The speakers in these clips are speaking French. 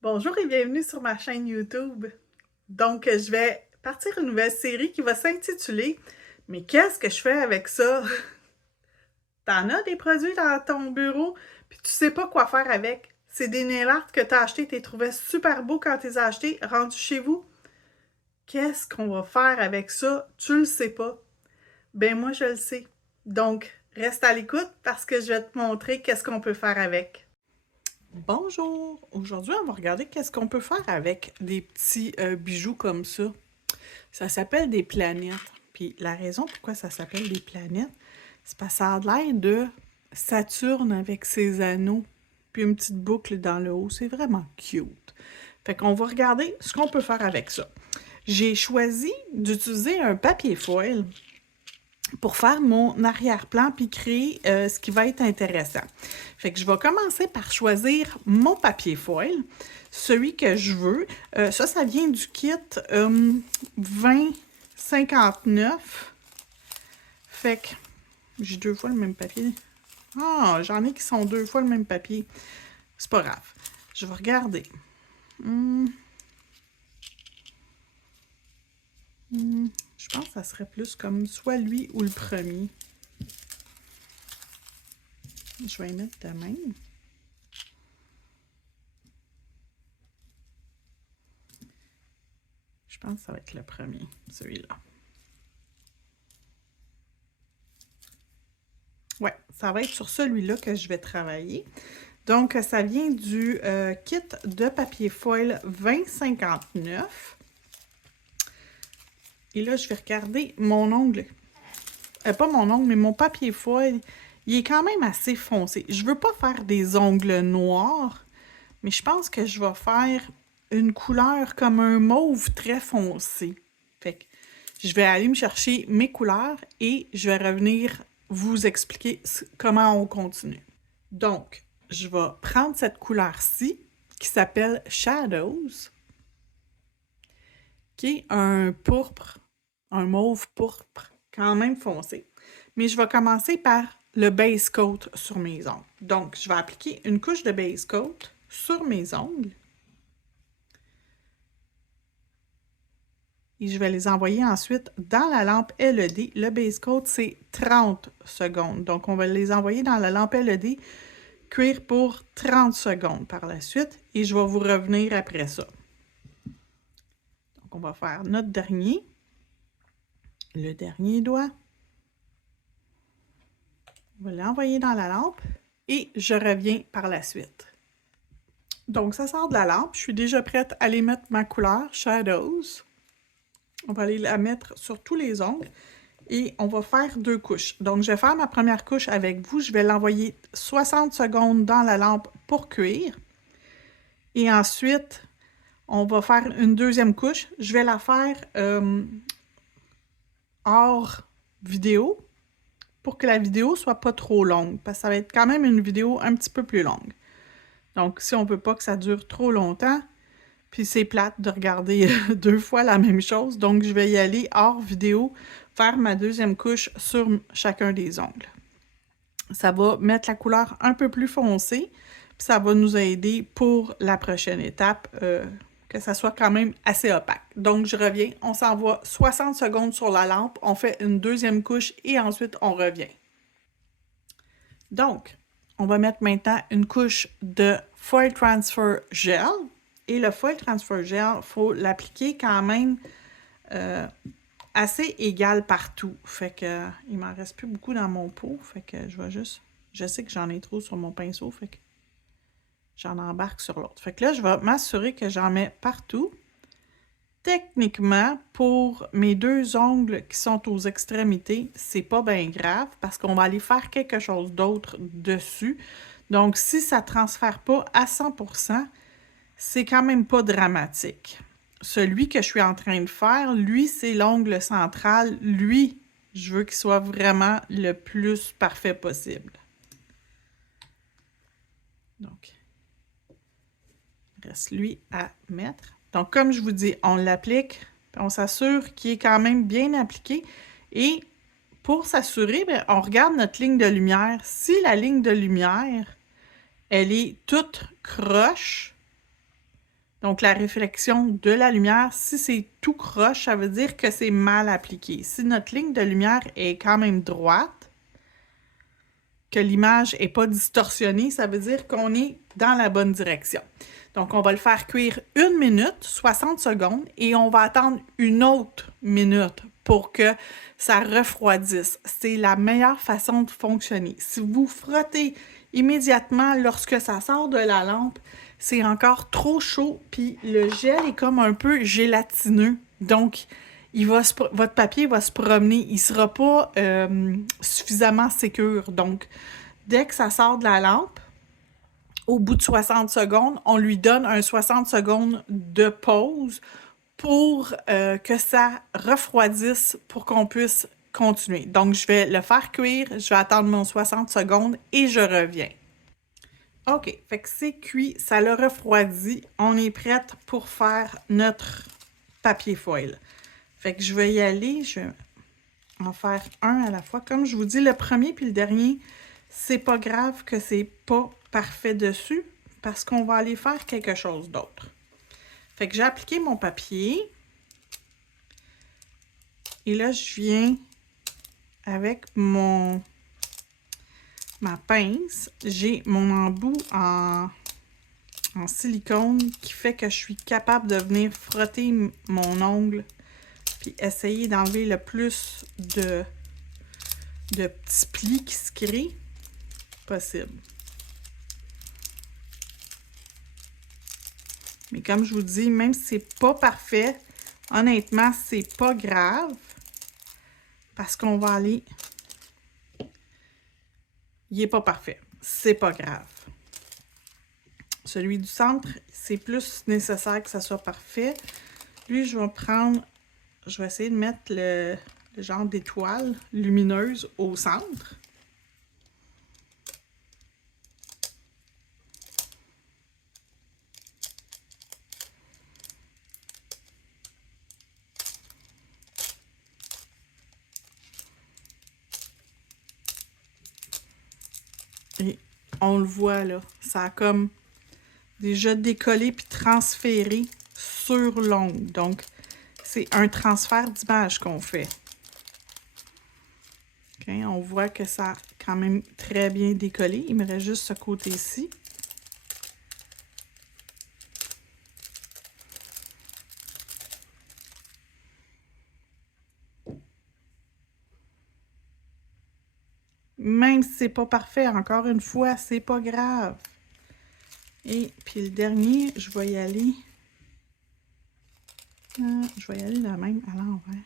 Bonjour et bienvenue sur ma chaîne YouTube. Donc, je vais partir une nouvelle série qui va s'intituler Mais qu'est-ce que je fais avec ça? T'en as des produits dans ton bureau, puis tu sais pas quoi faire avec. C'est des nail art que t'as acheté, t'es trouvé super beau quand t'es acheté, rendu chez vous. Qu'est-ce qu'on va faire avec ça? Tu le sais pas. Ben moi, je le sais. Donc, reste à l'écoute parce que je vais te montrer qu'est-ce qu'on peut faire avec. Bonjour! Aujourd'hui, on va regarder qu'est-ce qu'on peut faire avec des petits bijoux comme ça. Ça s'appelle des planètes. Puis la raison pourquoi ça s'appelle des planètes, c'est parce que ça a l'air de Saturne avec ses anneaux, puis une petite boucle dans le haut. C'est vraiment cute. Fait qu'on va regarder ce qu'on peut faire avec ça. J'ai choisi d'utiliser un papier foil pour faire mon arrière-plan puis créer ce qui va être intéressant. Fait que je vais commencer par choisir mon papier foil, celui que je veux. Ça vient du kit 2059. Fait que j'ai deux fois le même papier. Ah, j'en ai qui sont deux fois le même papier. C'est pas grave. Je vais regarder. Je pense que ça serait plus comme soit lui ou le premier. Je vais y mettre de même. Je pense que ça va être le premier, celui-là. Ouais, ça va être sur celui-là que je vais travailler. Donc, ça vient du kit de papier foil 2059. Et là, je vais regarder mon ongle. Pas mon ongle, mais mon papier foil. Il est quand même assez foncé. Je veux pas faire des ongles noirs, mais je pense que je vais faire une couleur comme un mauve très foncé. Fait que je vais aller me chercher mes couleurs et je vais revenir vous expliquer comment on continue. Donc, je vais prendre cette couleur-ci qui s'appelle Shadows, qui est un pourpre, un mauve pourpre, quand même foncé. Mais je vais commencer par le base coat sur mes ongles. Donc, je vais appliquer une couche de base coat sur mes ongles. Et je vais les envoyer ensuite dans la lampe LED. Le base coat, c'est 30 secondes. Donc, on va les envoyer dans la lampe LED, cuire pour 30 secondes par la suite. Et je vais vous revenir après ça. Donc, on va faire notre dernier. Le dernier doigt. On va l'envoyer dans la lampe. Et je reviens par la suite. Donc, ça sort de la lampe. Je suis déjà prête à aller mettre ma couleur Shadows. On va aller la mettre sur tous les ongles et on va faire deux couches. Donc, je vais faire ma première couche avec vous. Je vais l'envoyer 60 secondes dans la lampe pour cuire. Et ensuite, on va faire une deuxième couche. Je vais la faire hors vidéo pour que la vidéo soit pas trop longue parce que ça va être quand même une vidéo un petit peu plus longue. Donc, si on veut pas que ça dure trop longtemps, puis c'est plate de regarder deux fois la même chose. Donc, je vais y aller hors vidéo, faire ma deuxième couche sur chacun des ongles. Ça va mettre la couleur un peu plus foncée, puis ça va nous aider pour la prochaine étape, que ça soit quand même assez opaque. Donc, je reviens, on s'envoie 60 secondes sur la lampe, on fait une deuxième couche et ensuite on revient. Donc, on va mettre maintenant une couche de Foil Transfer Gel. Et le Foil Transfer Gel, il faut l'appliquer quand même assez égal partout. Fait que il m'en reste plus beaucoup dans mon pot. Fait que je vais juste... Je sais que j'en ai trop sur mon pinceau, fait que j'en embarque sur l'autre. Fait que là, je vais m'assurer que j'en mets partout. Techniquement, pour mes deux ongles qui sont aux extrémités, c'est pas bien grave parce qu'on va aller faire quelque chose d'autre dessus. Donc, si ça ne transfère pas à 100%, c'est quand même pas dramatique. Celui que je suis en train de faire, lui, c'est l'ongle central. Lui, je veux qu'il soit vraiment le plus parfait possible. Donc, il reste lui à mettre. Donc, comme je vous dis, on l'applique, on s'assure qu'il est quand même bien appliqué. Et pour s'assurer, on regarde notre ligne de lumière. Si la ligne de lumière, elle est toute croche, Donc, la réflexion de la lumière, si c'est tout croche, ça veut dire que c'est mal appliqué. Si notre ligne de lumière est quand même droite, que l'image n'est pas distorsionnée, ça veut dire qu'on est dans la bonne direction. Donc, on va le faire cuire 1 minute, 60 secondes, et on va attendre une autre minute pour que ça refroidisse. C'est la meilleure façon de fonctionner. Si vous frottez immédiatement lorsque ça sort de la lampe, c'est encore trop chaud, puis le gel est comme un peu gélatineux. Donc, votre papier va se promener. Il ne sera pas suffisamment sécure. Donc, dès que ça sort de la lampe, au bout de 60 secondes, on lui donne un 60 secondes de pause pour que ça refroidisse pour qu'on puisse continuer. Donc, je vais le faire cuire, je vais attendre mon 60 secondes et je reviens. OK, fait que c'est cuit, ça l'a refroidi. On est prête pour faire notre papier foil. Fait que je vais y aller, je vais en faire un à la fois. Comme je vous dis, le premier puis le dernier, c'est pas grave que c'est pas parfait dessus parce qu'on va aller faire quelque chose d'autre. Fait que j'ai appliqué mon papier. Et là, je viens avec ma pince. J'ai mon embout en silicone qui fait que je suis capable de venir frotter mon ongle puis essayer d'enlever le plus de petits plis qui se créent possible. Mais comme je vous dis, même si c'est pas parfait, honnêtement, c'est pas grave parce qu'on va aller... Il n'est pas parfait. C'est pas grave. Celui du centre, c'est plus nécessaire que ça soit parfait. Lui, je vais essayer de mettre le genre d'étoile lumineuse au centre. Et on le voit là, ça a comme déjà décollé puis transféré sur l'ongle. Donc, c'est un transfert d'image qu'on fait. Okay, on voit que ça a quand même très bien décollé. Il me reste juste ce côté-ci. Même si c'est pas parfait, encore une fois, c'est pas grave. Et puis le dernier, je vais y aller. Je vais y aller la même à l'envers.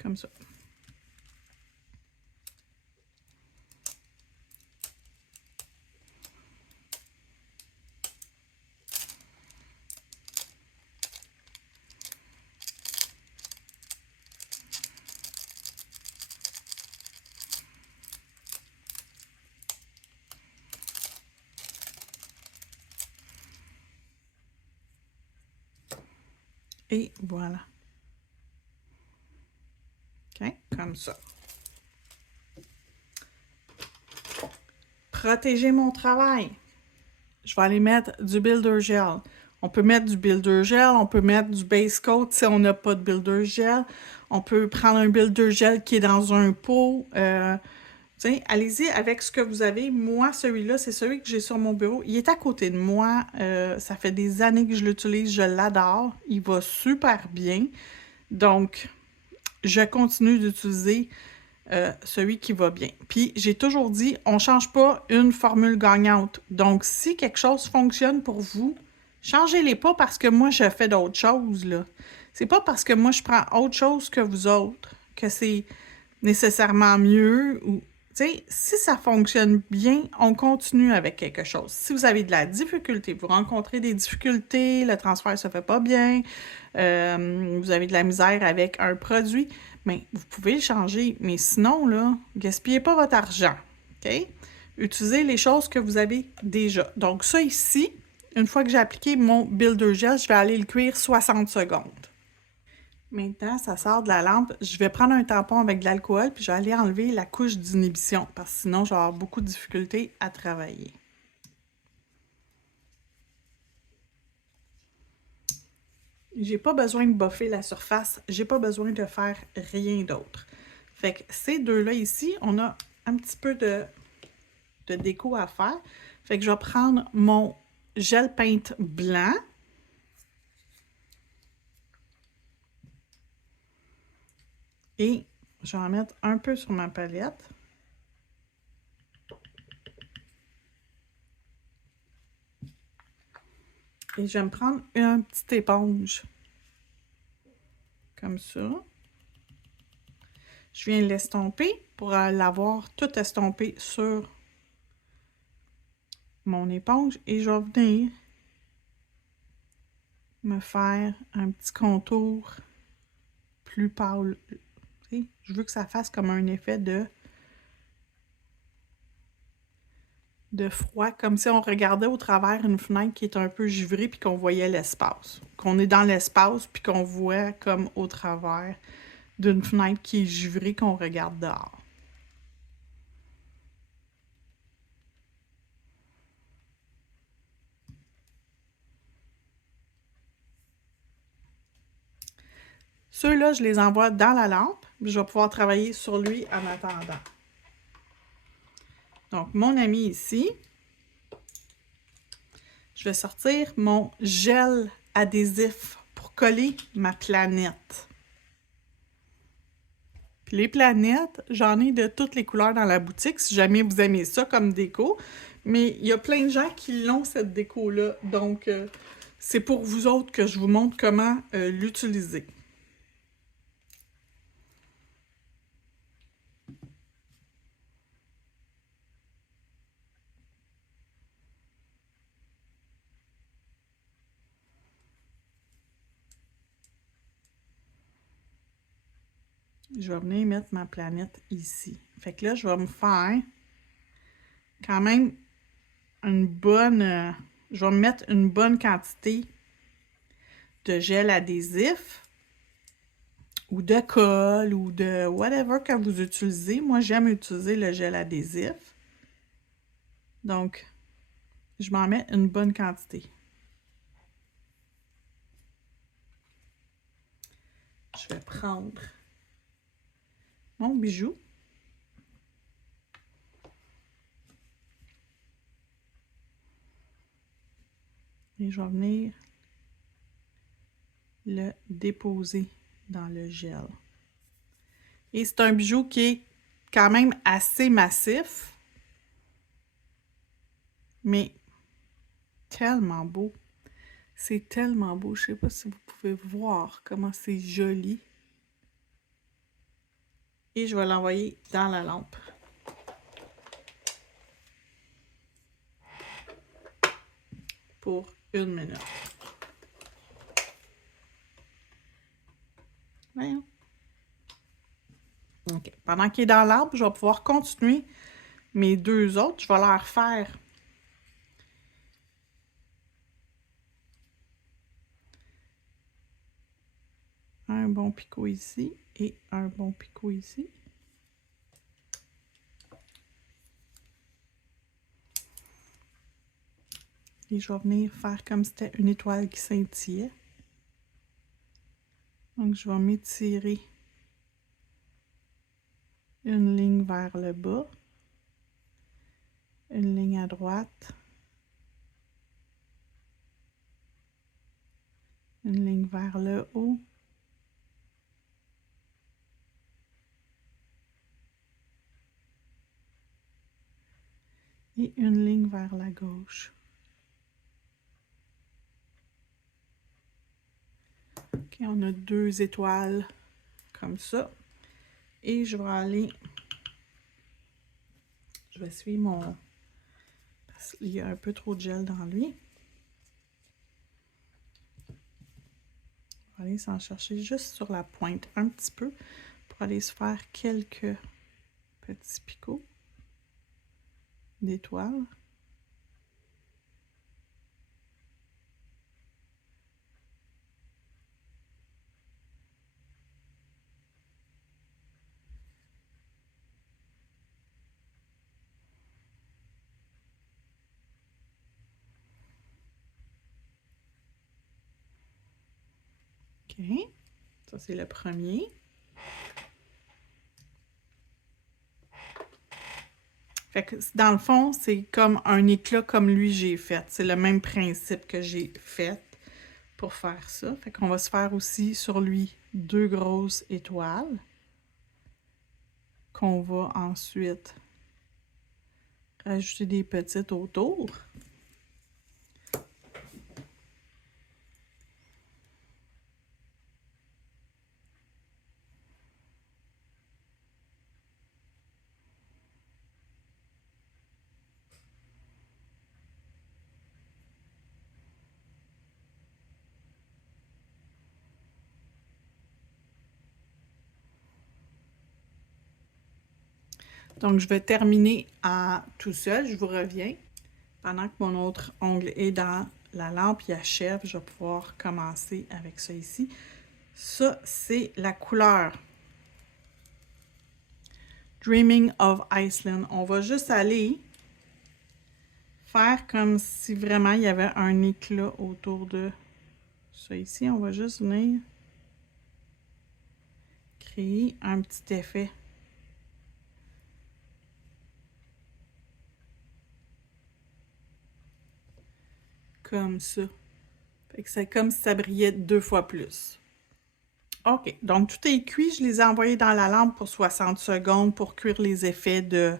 Comme ça. Et voilà. OK, comme ça. Protéger mon travail. Je vais aller mettre du Builder Gel. On peut mettre du Builder Gel, on peut mettre du Base Coat si on n'a pas de Builder Gel. On peut prendre un Builder Gel qui est dans un pot. Allez-y avec ce que vous avez. Moi, celui-là, c'est celui que j'ai sur mon bureau. Il est à côté de moi. Ça fait des années que je l'utilise. Je l'adore. Il va super bien. Donc, je continue d'utiliser celui qui va bien. Puis, j'ai toujours dit, on ne change pas une formule gagnante. Donc, si quelque chose fonctionne pour vous, changez-les pas parce que moi, je fais d'autres choses, là. C'est pas parce que moi, je prends autre chose que vous autres que c'est nécessairement mieux ou... Tu sais, si ça fonctionne bien, on continue avec quelque chose. Si vous avez de la difficulté, vous rencontrez des difficultés, le transfert ne se fait pas bien, vous avez de la misère avec un produit, mais vous pouvez le changer. Mais sinon, là, gaspillez pas votre argent. OK? Utilisez les choses que vous avez déjà. Donc, ça ici, une fois que j'ai appliqué mon Builder Gel, je vais aller le cuire 60 secondes. Maintenant, ça sort de la lampe. Je vais prendre un tampon avec de l'alcool, puis je vais aller enlever la couche d'inhibition, parce que sinon, je vais avoir beaucoup de difficultés à travailler. J'ai pas besoin de boffer la surface, j'ai pas besoin de faire rien d'autre. Fait que ces deux-là ici, on a un petit peu de déco à faire. Fait que je vais prendre mon gel paint blanc. Et je vais en mettre un peu sur ma palette. Et je vais me prendre une petite éponge. Comme ça. Je viens l'estomper pour l'avoir tout estompé sur mon éponge. Et je vais venir me faire un petit contour plus pâle. Je veux que ça fasse comme un effet de froid, comme si on regardait au travers une fenêtre qui est un peu givrée puis qu'on voyait l'espace. Qu'on est dans l'espace puis qu'on voit comme au travers d'une fenêtre qui est givrée qu'on regarde dehors. Ceux-là, je les envoie dans la lampe. Je vais pouvoir travailler sur lui en attendant. Donc, mon ami ici, je vais sortir mon gel adhésif pour coller ma planète. Puis les planètes, j'en ai de toutes les couleurs dans la boutique, si jamais vous aimez ça comme déco. Mais il y a plein de gens qui l'ont, cette déco-là. Donc, c'est pour vous autres que je vous montre comment l'utiliser. Je vais venir mettre ma planète ici. Fait que là, je vais me faire quand même une bonne... je vais me mettre une bonne quantité de gel adhésif ou de colle ou de whatever que vous utilisez. Moi, j'aime utiliser le gel adhésif. Donc, je m'en mets une bonne quantité. Je vais prendre mon bijou. Et je vais venir le déposer dans le gel. Et c'est un bijou qui est quand même assez massif, mais tellement beau. C'est tellement beau. Je ne sais pas si vous pouvez voir comment c'est joli. Et je vais l'envoyer dans la lampe. Pour 1 minute. Voyons. OK. Pendant qu'il est dans l'arbre, je vais pouvoir continuer mes deux autres. Je vais leur faire un bon picot ici et un bon picot ici. Et je vais venir faire comme si c'était une étoile qui scintillait. Donc, je vais m'étirer une ligne vers le bas, une ligne à droite, une ligne vers le haut, et une ligne vers la gauche. OK, on a 2 étoiles comme ça. Et je vais aller... Je vais suivre mon... Parce qu'il y a un peu trop de gel dans lui. On va aller s'en chercher juste sur la pointe un petit peu pour aller se faire quelques petits picots d'étoiles. OK. Ça, c'est le premier. Fait que dans le fond, c'est comme un éclat comme lui j'ai fait. C'est le même principe que j'ai fait pour faire ça. Fait qu'on va se faire aussi sur lui 2 grosses étoiles qu'on va ensuite rajouter des petites autour. Donc, je vais terminer tout seul. Je vous reviens. Pendant que mon autre ongle est dans la lampe, il achève, je vais pouvoir commencer avec ça ici. Ça, c'est la couleur Dreaming of Iceland. On va juste aller faire comme si vraiment il y avait un éclat autour de ça ici. On va juste venir créer un petit effet. Comme ça. Fait que c'est comme si ça brillait 2 fois plus. OK, donc tout est cuit. Je les ai envoyés dans la lampe pour 60 secondes pour cuire les effets de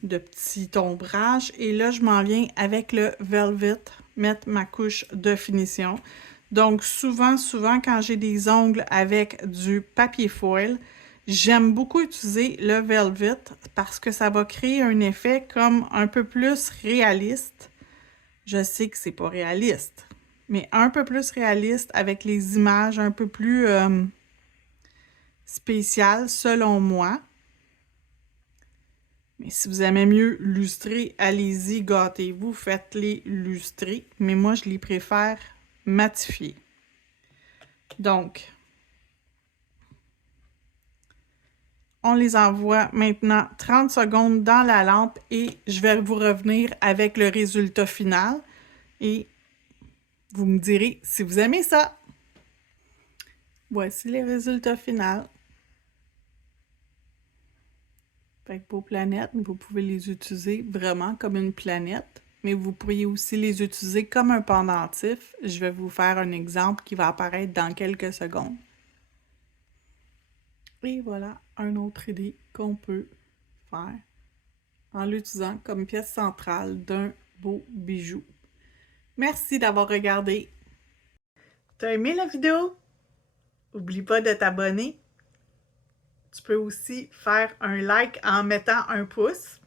petit ombrage. Et là, je m'en viens avec le Velvet, mettre ma couche de finition. Donc, souvent, quand j'ai des ongles avec du papier foil, j'aime beaucoup utiliser le Velvet parce que ça va créer un effet comme un peu plus réaliste. Je sais que c'est pas réaliste, mais un peu plus réaliste avec les images un peu plus spéciales selon moi. Mais si vous aimez mieux lustrer, allez-y, gâtez-vous, faites-les lustrer. Mais moi, je les préfère matifier. Donc, on les envoie maintenant 30 secondes dans la lampe et je vais vous revenir avec le résultat final. Et vous me direz si vous aimez ça. Voici les résultats finaux. Fait que vos planètes, vous pouvez les utiliser vraiment comme une planète, mais vous pourriez aussi les utiliser comme un pendentif. Je vais vous faire un exemple qui va apparaître dans quelques secondes. Et voilà une autre idée qu'on peut faire en l'utilisant comme pièce centrale d'un beau bijou. Merci d'avoir regardé. T'as aimé la vidéo? N'oublie pas de t'abonner. Tu peux aussi faire un like en mettant un pouce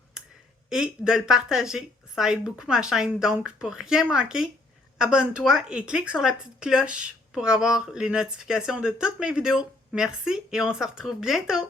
et de le partager. Ça aide beaucoup ma chaîne. Donc, pour rien manquer, abonne-toi et clique sur la petite cloche pour avoir les notifications de toutes mes vidéos. Merci et on se retrouve bientôt!